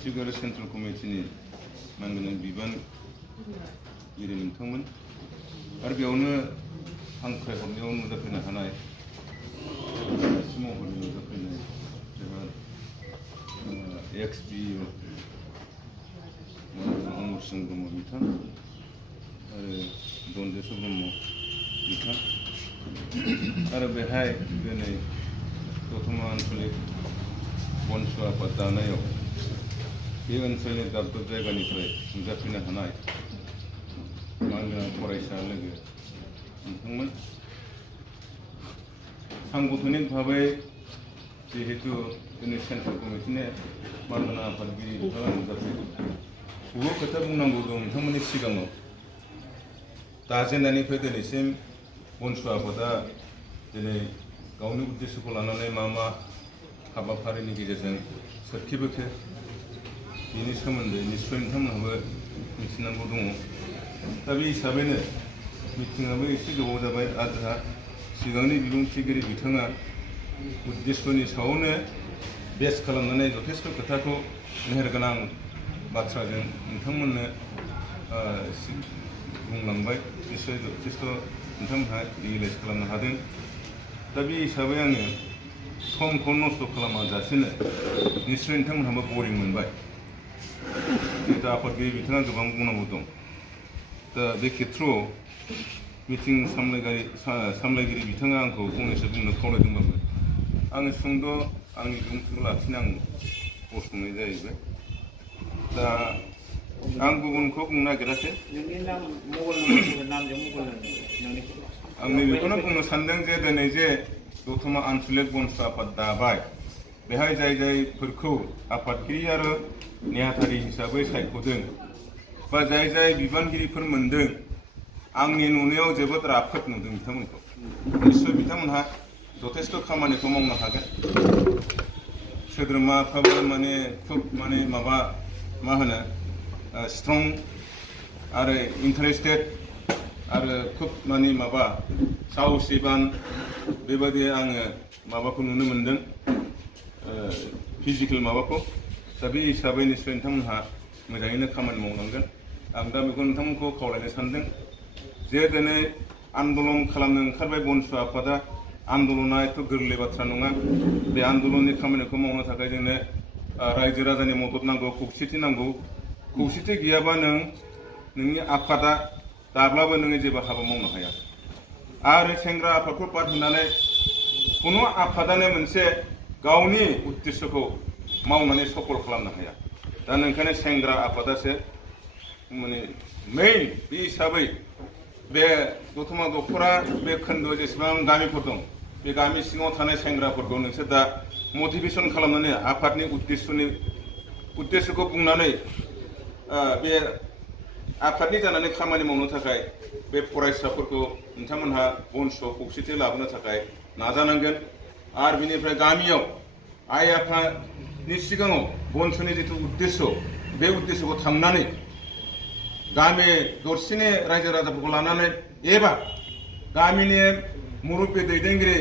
district आरो central कमिटिनि मानगोनां बिबानगिरि नोंथांमोन आरो बेयावनो हांख्रायहरनायाव नुजाफैनो हानाय महरै नुजाफैनाय जोंहा एक्स BO अमर सिंह ब्रह्म बिथां आरो दनजेस्वर ब्रह्म बिथां आरो बेहाय दिनै दतमा आन्चलिक बनसु आफाद दानायाव बे ओनसोलनि दाब दाब जायगानिफ्राय नुजाफैनो हानाय मानगोनां फरायसा लोगो नोंथांमोन सांगठनिक भाबै जिहेतु जोंनि सेन्ट्रेल कमिटिनि मानगोनां आफादगिरि बिथाङा नुजाफैदों बहुद खोथा बुंनांगौ दं नोंथांमोननि सिगाङाव दाजेननायनिफ्राय दिनैसिम बनसु आफादा दिनै गावनि उद्देश्यखौ लानानै मा हाबाफारिनि गेजेरजों सोरखिबोखो बेनि सोमोन्दै निस्सय नोंथांमोनहाबो मिथिनांगौ दङ दा बे हिसाबैनो मिटिंआबो एसे गोबाव जाबाय आरो जोंहा सिगांनि बिबुंथिगिरि बिथाङा उद्देश्यनि सायावनो बेस खालामनानै जथेस्थ' खोथाखौ मेहेरगोनां बाथ्राजों नोंथांमोननो बुंलांबाय निस्सय जथेस्थ' नोंथांमोनहा रियेलाइज खालामनो हादों दा बे हिसाबै आङो समखौ नस्थ' खालामाजासेनो निस्सय नोंथांमोनहाबो बरिं मोनबाय जिहेतु आफादगिरि बिथाङा गोबां बुंनांगौ दं दा बे खेत्रआव मिटिं सामलायगिरि बिथाङा आंखौ फंनैसो बुंनो खावलायदोंबाबो आङो सुंद' आंनि बिबुंथिखौ लाखिनो आं गसंनाय जाहैबाय दा आं गुबुनखौ बुंनो नागिराखै आं नैबेखौनो बुंनो सानदों जे दिनै जे दतमा आन्चलिक बनसु आफाद दाबाय बेहाय जायफोरखौ आफादगिरि आरो नेहाथारि हिसाबै सायख'दों बा जाय बिबानगिरिफोर मोनदों आंनि नुनायाव जोबोद राफोद नुदों बिथांमोनखौ निस्सय बिथांमोनहा जथेस्थ' खामानिखौ मावनो हागोन सोद्रोमाफ्राबो माने खुब माने मा होनो स्ट्रं आरो इन्टारेस्टेड आरो खुब माने साहसिबान बेबायदि आङो माबाखौ नुनो मोनदों फिजिकेल माबाखौ दा बे हिसाबै निस्सय नोंथांमोनहा मोजाङैनो खामानि मावनांगोन आं दा बेखौ नोंथांमोनखौ खावलायनो सानदों जे दिनै आन्दलन खालामनो ओंखारबाय बनसु आफादा आन्दलना एथ' गोरलै बाथ्रा नङा बे आन्दलननि खामानिखौ मावनो थाखाय जोंनो रायजो राजानि मदद नांगौ खौसेथि नांगौ खौसेथि गैयाबा नोंनि आफादा दाब्लाबो नोङो जेबो हाबा मावनो हाया आरो सेंग्रा आफादखौ बाद होनानै खुनु आफादानो मोनसे गावनि उद्देश्यखौ मावनानै सफल खालामनो हाया दा नोंखायनो सेंग्रा आफादासो माने मेइन बे हिसाबै बे दतमा दखरा बे खोन्दोआव जेसेबां गामिफोर दं बे गामि सिङाव थानाय सेंग्राफोरखौ नोंसोर दा मटिभेसन खालामनानै आफादनि उद्देश्यखौ बुंनानै बे आफादनि जानानै खामानि मावनो थाखाय बे फरायसाफोरखौ नोंथांमोनहा बनसुआव खौसेथि लाबोनो थाखाय नाजानांगोन आरो बिनिफ्राय गामियाव आइ आफानि सिगाङाव बनसुनि जिथु उद्देश्य बे उद्देश्यखौ थांनानै गामि दरसेनि रायजो राजाफोरखौ लानानै एबा गामिनि मुरुबि दैदेनगिरि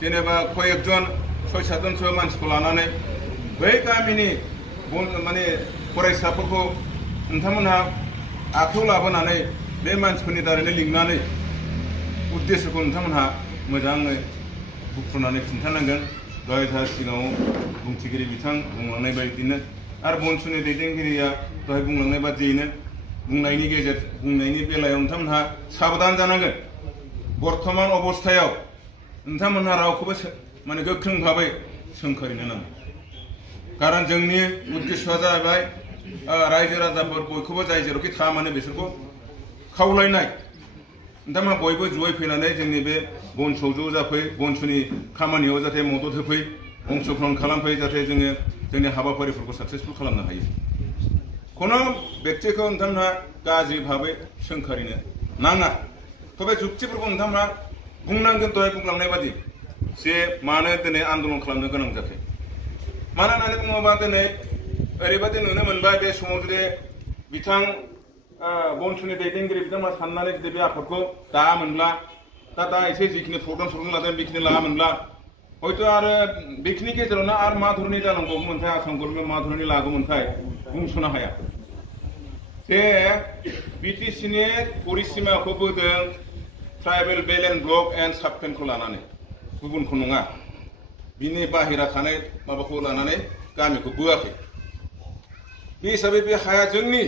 जेनेबा कयेकजन 6-7जनसो मानसिखौ लानानै बै गामिनि माने फरायसाफोरखौ नोंथांमोनहा आखायाव लाबोनानै बे मानसिफोरनि दारैनो लिंनानै उद्देश्यखौ नोंथांमोनहा मोजाङै बुफ्रुनानै खिन्थानांगोन दहाय सिगाङाव बुंथिगिरि बिथां बुंलांनाय बायदिनो आरो बनसुनि दैदेनगिरिया दहाय बुंलांनाय बादियैनो बुंनायनि बेलायाव नोंथांमोनहा साबधान जानांगोन बर्थमान अबस्थायाव नोंथांमोनहा रावखौबो माने गोख्रों भाबै सोंखारिनो नाङा कारन जोंनि उद्देश्यआ जाबाय रायजो राजाफोर बयखौबो जाय जेरावखि थाया मानो बिसोरखौ खावलायनाय नोंथांमोना बयबो जयै फैनानै जोंनि बे बनसुआव ज' जाफै बनसुनि खामानियाव जाहाथे मदद होफै अंशग्रहण खालामफै जाहाथे जोङो जोंनि हाबाफारिफोरखौ साक्सेसफुल खालामनो हायो खुनु व्यक्तिखौ नोंथांमोनहा गाज्रि भाबै सोंखारिनो नाङा तबे जुक्तिफोरखौ नोंथांमोनहा बुंनांगोन दहाय बुंलांनाय बादि जे मानो दिनै आन्दलन खालामनो गोनां जाखो मानो होननानै बुङोबा दिनै ओरैबायदि नुनो मोनबाय बे समाव जुदि बिथां बनसुनि दैदेनगिरि बिथांमोना साननानै जुदि बे आफादखौ दा एसे जिखिनि प्रग्राम लादों बेखिनि लामोनब्ला हयथ' आरो बेखिनि गेजेरावनो आरो मा धरनि जालांबावगौमोनथाय आसाम गभर्नमेन्ट मा धरनि लागौमोनथाय बुंस'नो हाया जे बिटिसिनि परिसिमाखौ बोदों tribal belt and block and साबटेनखौ लानानै गुबुनखौ नङा बिनि बाहेरा थानाय माबाखौ लानानै गामिखौ बोआखै बे हिसाबै बे हाया जोंनि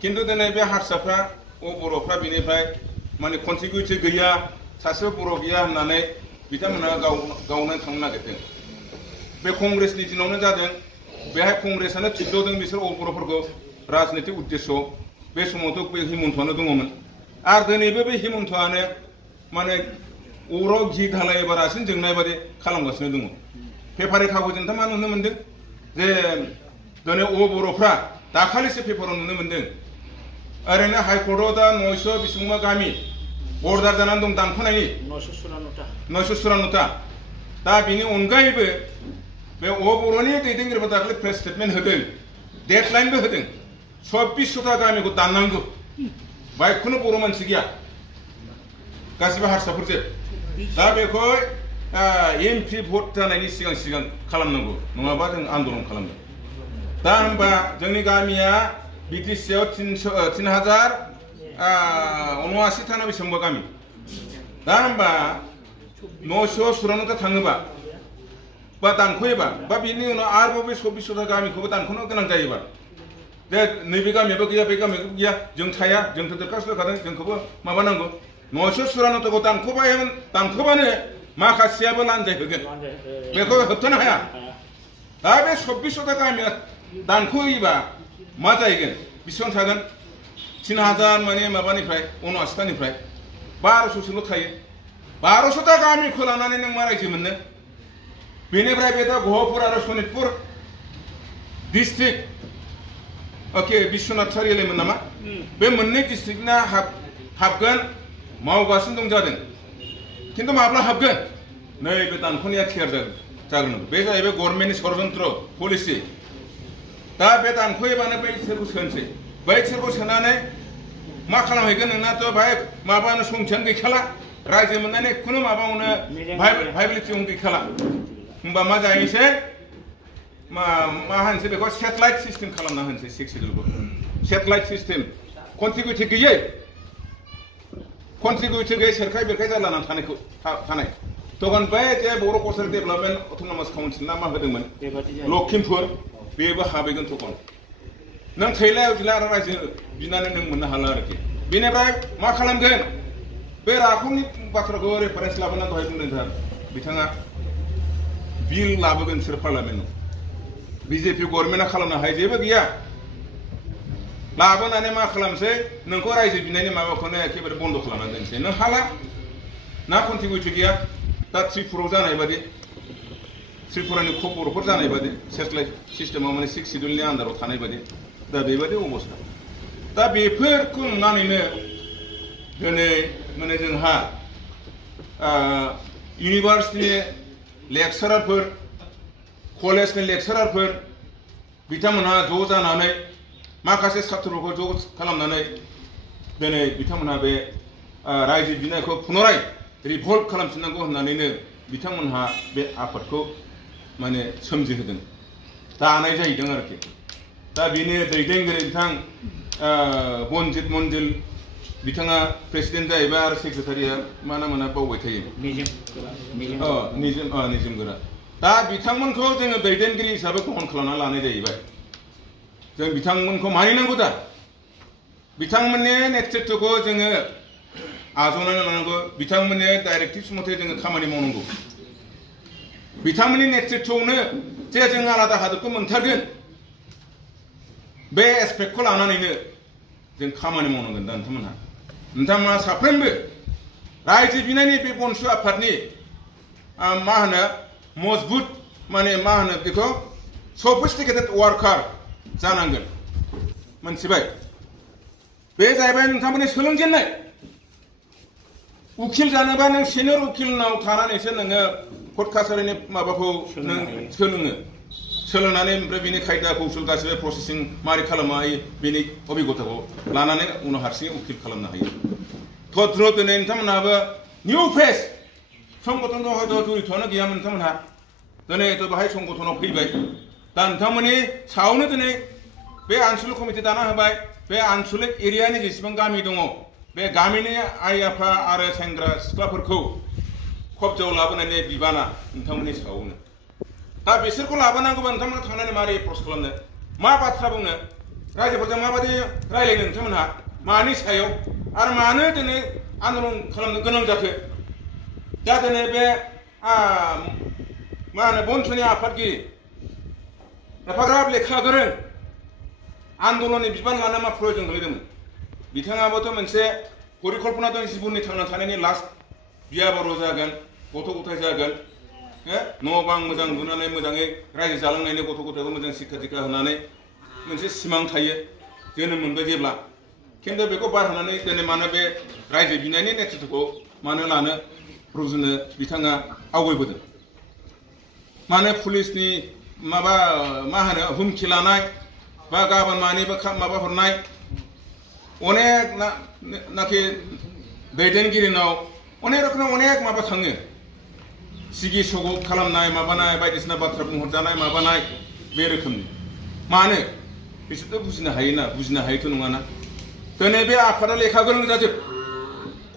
खिन्थु दिनै बे हारसाफ्रा बर'फ्रा बिनिफ्राय माने कन्ट्रिबिउटि गैया सासेबो बर' गैया होननानै बिथांमोना गावनो थांनो नागिरदों बे कंग्रेसनि दिनावनो जादों बेहाय कंग्रेसानो थिसनदों बिसोर बर'फोरखौ राजनितिक उद्देश्य बे समावथ' बे हिमन्तआनो दङमोन आरो दिनैबो बे हिमन्तआनो माने अराव घि ढालायोबारासिनो जोंनाय बादि खालामगासिनो दङ पेपारि कागजजों मा नुनो मोनदों जे दिनै बर'फ्रा दाखालिसो पेपाराव नुनो मोनदों ओरैनो हाइकर्टआव दा 900 बिसिबांबा गामि अर्डार जानानै दं दानख'नायनि 954 दा बिनि अनगायैबो बे बर'नि दैदेनगिरिफ्रा दाखालि प्रेस स्टेटमेन्ट होदों डेडलाइनबो होदों 2400ता गामिखौ दाननांगौ बाइकखौनो बर' मानसि गैया गासिबो हारसाफोरजों दा बेखौ एमपि भट जानायनि सिगां खालामनांगौ नङाबा जों आन्दलन खालामगोन दा होनबा जोंनि गामिया बिटिसिआव 3079ता ना बेसेबांबा गामि दा होनबा 954ता थाङोबा बा दानख'योबा बा बिनि उनाव आरोबाव बे 2400ता गामिखौबो दानख'नो गोनां जायोबा जे नैबे गामियाबो गैया बे गामियाबो गैया जों थाया जोंथ' दरखास्त होखादों जोंखौबो माबानांगौ 954ताखौ दानख'बानो माखासेयाबो लान्जाय होगोन बेखौ होबथानो हाया दा बे 2400ता गामिया दानख'योबा मा जाहैगोन बेसेबां थागोन 3000 माने माबानिफ्राय 79तानिफ्राय 1200सोल' थायो 1200ता गामिखौ लानानै नों मा रायजो मोननो बेनिफ्राय बे दा गहपुर आरो सनितपुर डिस्ट्रिक्ट ओके बिश्वनाथ सारियालिमोन नामा बे मोननै डिस्ट्रिक्टना हाबगोन मावगासिनो दं जादों खिन्थु माब्ला हाबगोन नैबे दानख'नाया थियार जागोन बे जाहैबाय गभर्नमेन्टनि षड़यन्त्र पलिसि दा बे दानख'योबानो बैसोरखौ सोनोसै बैसोरखौ सोनानै मा खालामहैगोन नोंनाथ' बाहाय माबानो संख्यानो गैखाला रायजो मोननायनि खुनु माबायावनो भाइबिलिटियावनो गैखाला होमबा मा जाहैसै मा होनसै बेखौ सेटेलाइट सिस्टेम खालामना होनसै 6 सिडुलखौ सेटेलाइट सिस्टेम कन्टिगिउटि गैयै सेरखाय बेरखाय जालाना थानाय तखन बे जे बर' कसारि डेभेलपमेन्ट अट'नमास काउन्सिल ना मा होदोंमोन लखिमपुर बेबो हाबैगोन तखन नों थैलायाव दिला आरो रायजो बिनानै नों मोननो हाला आरोखि बेनिफ्राय मा खालामगोन बे राखौनि बाथ्राखौ रेफारेन्स लाबोना दहाय बुंदों सार बिथाङा बिल लाबोगोन बिसोर पार्लामेन्टआव बिजेपि गभर्नमेन्टआ खालामनो हायो जेबो गैया लाबोनानै मा खालामसै नोंखौ रायजो बिनायनि माबाखौनो एखेबारे बन्द खालामना दोनसै नों हाला ना कन्टिगिउटि गैया दा त्रिपुराव जानाय बादि त्रिपुरानि बर'फोर जानाय बादि सेटेलाइट सिस्टेमाव माने 6 सिडुलनि आन्दाराव थानाय बादि दा बेबायदि अबस्था दा बेफोरखौ नुनानैनो दिनै माने जोंहा इउनिभार्सिटिनि लेक्सारारफोर कलेजनि लेक्सारारफोर बिथांमोनहा ज' जानानै माखासे सात्रफोरखौ ज' खालामनानै दिनै बिथांमोनहा बे रायजो बिनायखौ पुनराय रिभल्ट खालामफिननांगौ होननानैनो बिथांमोनहा बे आफादखौ माने सोमजिहोदों दानाय जाहैदों आरोखि दा बिनि दैदेनगिरि बिथां बनजित मन्जिल बिथाङा प्रेसिडेन्ट जाहैबाय आरो सेक्रेटारिया मा नामोना बावबाय थायो निजोम गोरा दा बिथांमोनखौ जोङो दैदेनगिरि हिसाबै ग्रहण खालामना लानाय जाहैबाय जों बिथांमोनखौ मानिनांगौ दा बिथांमोननि नेतृत्वखौ जोङो आजावनानै लानांगौ बिथांमोननि डाइरेक्टिभ्स मथे जोङो खामानि मावनांगौ बिथांमोननि नेतृत्वआवनो जे जों आलादा हादरखौ मोनथारगोन बे एसपेक्टखौ लानानैनो जों खामानि मावनांगोन दा नोंथांमोना साफ्रोमबो रायजो बिनायनि बे बनसु आफादनि मा होनो मजबुत माने मा होनो बेखौ सफिस्टिकेटेड वार्कार जानांगोन मोनथिबाय बे जाहैबाय नोंथांमोननि सोलोंजेननाय उकिल जानोबा नों सिनियर उकिलनाव थानानैसो नोङो कर्ट कासारिनि माबाखौ नों सोलोंनानै ओमफ्राय बिनि खायदा कौशल गासिबो प्रसेसिं मारै खालामनो हायो बिनि अभिगताखौ लानानै उनाव हारसिङै उकिल खालामनो हायो थद्र दिनै नोंथांमोनहाबो निउ फेस संगठनजों हयथ' जड़ित'आनो गैयामोन नोंथांमोनहा दिनै बाहाय संगठनाव फैबाय दा नोंथांमोननि सायावनो दिनै बे आनसलिक कमिटि दाना होबाय बे आनसलिक एरियानि जेसेबां गामि दङ बे गामिनि आइ आफा आरो सेंग्रा सिख्लाफोरखौ खबजाव लाबोनायनि बिबाना नोंथांमोननि सायावनो दा बिसोरखौ लाबोनांगौबा नोंथांमोना थांनानै मारै एप्रच खालामनो मा बाथ्रा बुंनो रायजोफोरजों माबायदि रायलायनो नोंथांमोनहा मानि सायाव आरो मानो दिनै आन्दलन खालामनो गोनां जाखो दा दिनै बे मा होनो बन्धुनि आफादगिरि एफाग्राब लेखा गोरों आन्दलननि बिबान लानो मा प्रयजन गोलैदोंमोन बिथाङाबोथ' मोनसे परिकल्पना दं जिबननि थांना थानायनि लास्ट बिया बर' जागोन गथ' गथाय जागोन न' बां मोजां लुनानै मोजाङै रायजो जालांनायनि गथ' गथायखौ मोजां शिक्षा दिक्षा होनानै मोनसे सिमां थायो जोनोम मोनबाय जेब्ला खिन्थु बेखौ बार होनानै दिनै मानो बे रायजो बिनायनि नेतृत्वखौ मानो लानो रुजुनो बिथाङा आवगायबोदों मानो पुलिसनि माबा मा होनो हुमखि लानाय बा गाबोन मानिबा माबा हरनाय अनेक नाखि दैदेनगिरिनाव अनेक रोखोम अनेक माबा थाङो सिगि सग' खालामनाय माबानाय बायदिसिना बाथ्रा बुंहरजानाय माबानाय बे रोखोमनि मानो बिसोरथ' बुजिनो हायोना बुजिनो हायोथ' नङाना दिनै बे आफादा लेखा गोरों जाजोब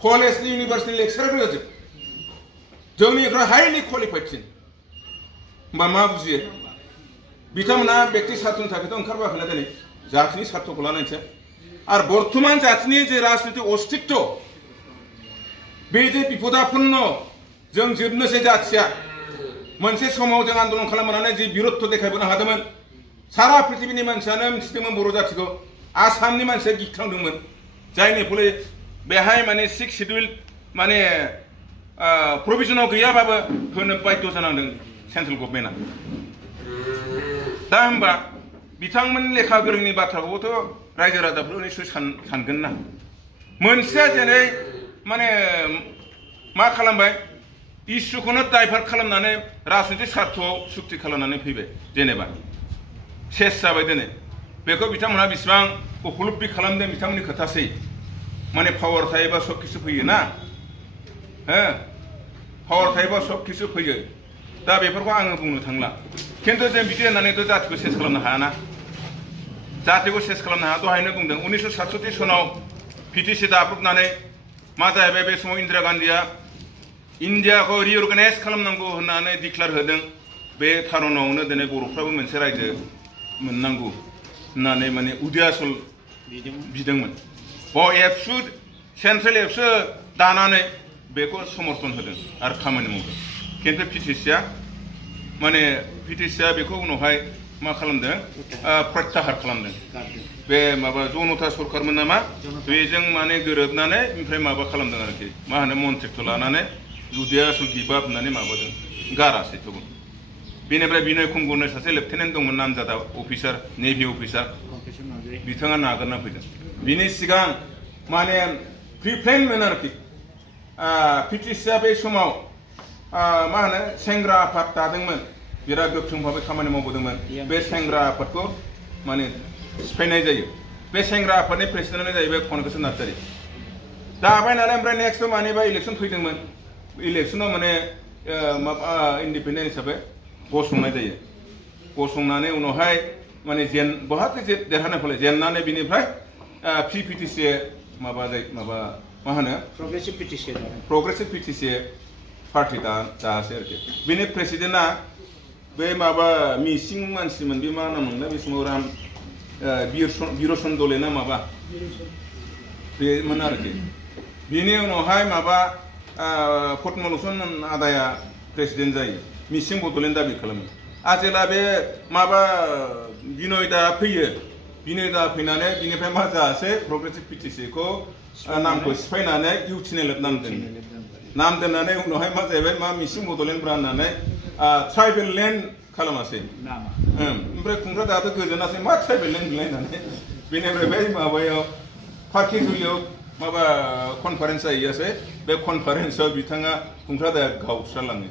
कलेजनि इउनिभार्सिटिनि लेक्सारार जाजोब जोंनिफ्राय हाइलि क्वालिफाइडसिन होमबा मा बुजियो बिथांमोना बेक्ति सार्थनि थाखायथ' ओंखारबोआखैना दिनै जातिनि सार्थखौ लानायसो आरो बर्तमान जातिनि जे राजनितिक अस्तित्व बे जे बिपदापन्न जों जोबनोसै जाथिया मोनसे समाव जों आन्दलन खालामनानै जे बिरत्व देखायबोनो हादोंमोन सारा पृथिबीनि मानसियानो मिथिदोंमोन बर' जातिखौ आसामनि मानसिया गिख्रांदोंमोन जायनि फले बेहाय माने 6 शिड्युल माने प्रभिजनाव गैयाबाबो होनो बाध्य जानांदों सेन्ट्रेल गभर्नमेन्टआ दा होमबा बिथांमोन लेखा गोरोंनि बाथ्राखौबोथ' रायजो राजाफोर निश्चय सानगोन ना मोनसेया जेरै माने मा खालामबाय इसुखौनो डाइभार्ट खालामनानै राजनितिक सार्थआव सुक्ति खालामनानै फैबाय जेनेबा सेस जाबाय दिनै बेखौ बिथांमोनहा बेसेबां उपलब्धि खालामदों बिथांमोननि खोथासै माने पावार थायोबा सब किसु फैयो ना पावार थायोबा सब किसु फैयो दा बेफोरखौ आङो बुंनो थांला खिन्थु जों बिदि होननानैथ' जातिखौ सेस खालामनो हायाना जातिखौ सेस खालामनो हाया दहायनो बुंदों 1967 सनाव पिटिसि दाब्रबनानै मा जाहैबाय बे समाव इन्दिरा गान्धीया इन्डियाखौ रिअर्गानाइज खालामनांगौ होननानै डिक्लेयार होदों बे खारनावनो दिनै बर'फ्राबो मोनसे रायजो मोननांगौ होननानै माने उदयासल बिदोंमोन एबसु सेन्ट्रेल एबसु दानानै बेखौ समर्थन होदों आरो खामानि मावदों खिन्थु पिटिसिया बेखौ उनावहाय मा खालामदों प्रत्याहार खालामदों बे माबा जनता सरकारमोन नामा बेजों माने गोरोबनानै ओमफ्राय माबा खालामदों आरोखि मा होनो मन्थ्रिखौ लानानै उदयासल गिबाब होननानै माबादों गारासै थेवबो बेनिफ्राय बिनय कुंगुरनो सासे लेफ्टेनेन्ट दंमोन नामजादा अफिसार नेभि अफिसार बिथाङा नागारना फैदों बिनि सिगां माने प्रिप्लेनमोन आरोखि पिटिसिया बे समाव मा होनो सेंग्रा आफाद दादोंमोन बिराद गोख्रों भाबै खामानि मावबोदोंमोन बे सेंग्रा आफादखौ माने सिफायनाय जायो बे सेंग्रा आफादनि प्रेसिडेन्टआनो जाहैबाय कनकेश्वर नार्जारी दाबाय नालाय ओमफ्राय नेक्स्ट मानिबा इलेक्सन फैदोंमोन इलेक्सनाव माने माबा इन्डिपेन्डेन्ट हिसाबै गसंनाय जायो गसंनानै उनावहाय माने बहाथ देरहानाय फैलाय जेननानै बिनिफ्राय पिटिसि माबा जायो माबा मा होनो प्रग्रेसिभ पिटिसि पार्टी दासै आरोखि बेनि प्रेसिडेन्टआ बे माबा मिसिं मानसिमोन बे मा नाम मोनलाय बे समाव राम बिरसन दले ना माबा बेमोन आरोखि बिनि उनावहाय माबा पद्मलोचन आदाया प्रेसिडेन्ट जायो मिसिं बड'लेण्ड दाबि खालामो जेला बे माबा बिनय दा फैयो बिनय दा फैनानै बिनिफ्राय मा जायासै प्रग्रेसिभ पिटिसिखौ नामखौ सिफायनानै इउटिनेल नाम दोनो नाम दोननानै उनावहाय मा जाहैबाय मा मिसिं बड'लेण्ड होननानै ट्राइबेल लेन्ड खालामासै ओमफ्राय खुंग्रा दाथ' गोजोनासै मा ट्राइबेल लेन्ड होनलायनानै बेनिफ्राय बै माबायाव पार्किजुलियाव माबा कनफारेन्स जाहैयासै बे कनफारेन्सआव बिथाङा खुंग्रा दाया गावस्रालाङो